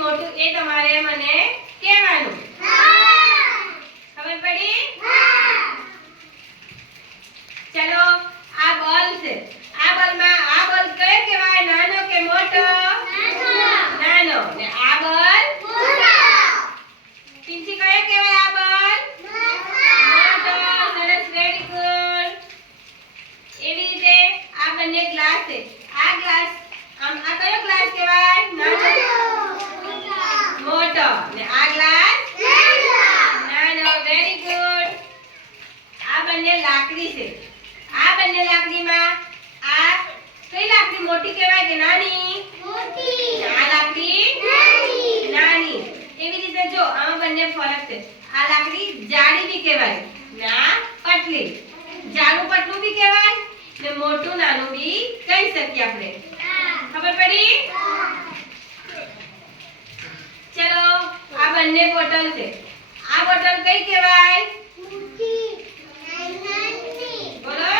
મોટું એ તમારે મને કહેવાનું. ખબર પડી? ચલો આ બોલ છે. આ બોલમાં આ બોલ કયો કહેવાય? નાનો કે મોટો? નાનો. ને આ બોલ મોટો. પિંકી કયો કહેવાય? આ બોલ મોટો. સરસ, વેરી ગુડ. એવી રીતે આ બંને ગ્લાસ છે. આ ગ્લાસ આ કયો ગ્લાસ કહેવાય? નાનો મોટો. ને આ ગ્લાસ નાનો. Very good. આ બંને લાકડી છે. આ બંને લાકડીમાં આ કઈ લાકડી મોટી કહેવાય કે નાની? મોટી. આ લાકડી નાની. એવી રીતે જો આમાં બંને ફરક છે. આ લાકડી જાડી બી કહેવાય ને આ પતલી. જાડું પતલું બી કહેવાય ને મોટું નાનું બી કહી શકીએ આપણે. ખબર પડી? ચલો આ બંને બોટલ છે. આ બોટલ કઈ કહેવાય? બોલો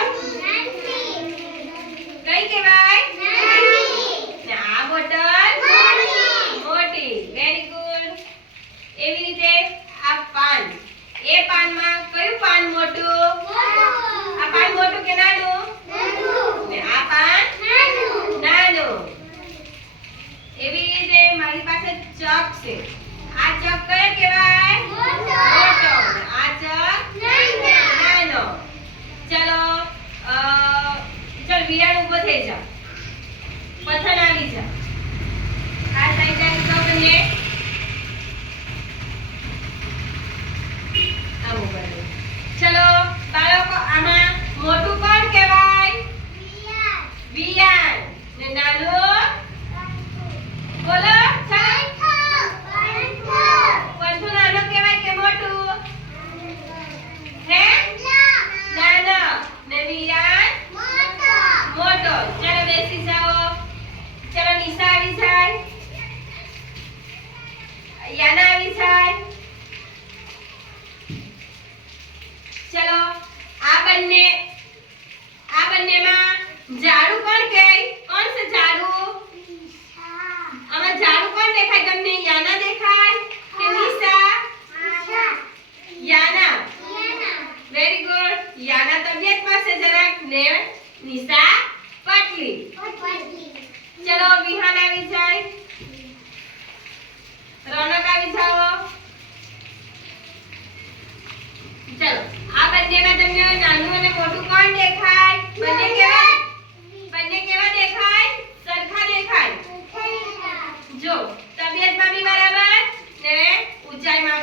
કઈ કહેવાય? ને આ બોટલ મોટી. Very good. એવી રીતે આ પાન. એ પાનમાં કયું પાન મોટું? આ પાન મોટું કે નાનું? ને આ પાન નાનું. એવી રીતે મારી પાસે ચક છે. આ ચક કયો કહેવાય? મોટો. આ ચક નાનો. ચલો ચલ વિરાણ ઊભો થઈ જા. પથન આવી જા. આ સાઈડ આવી જાઓ બંને. આમ ઊભા રહો. ચલો બાળકો આમાં મોટું કોણ કહેવાય? વિયાન. ને નાનું? બોલો પંથુ નાનો કહેવાય કે મોટું? હે? નાનો. ને વિયાન મોટો. ચલો બેસી જાઓ. ચલો નિશા આવી જાય. યાના આવી જાય. ચલો આ બંનેમાં ઝાડુ કોણ કહે? કોણ છે ઝાડુ? આમાં ઝાડુ કોણ દેખાય તમને? યાના દેખાય કે નિશા? યાના. Very good. યાના તબિયતમાં છે જરાક ને નિશા પતલી. ચલો વિહાન આવી જાય. રોનક આવી જાઓ. ચલો આ બંનેમાં તમને નાનું અને મોટું કોણ દેખાય? બંને કેવા દેખાય? સરખા દેખાય. જો તબિયતમાં બી બરાબર ને ઊંચાઈમાં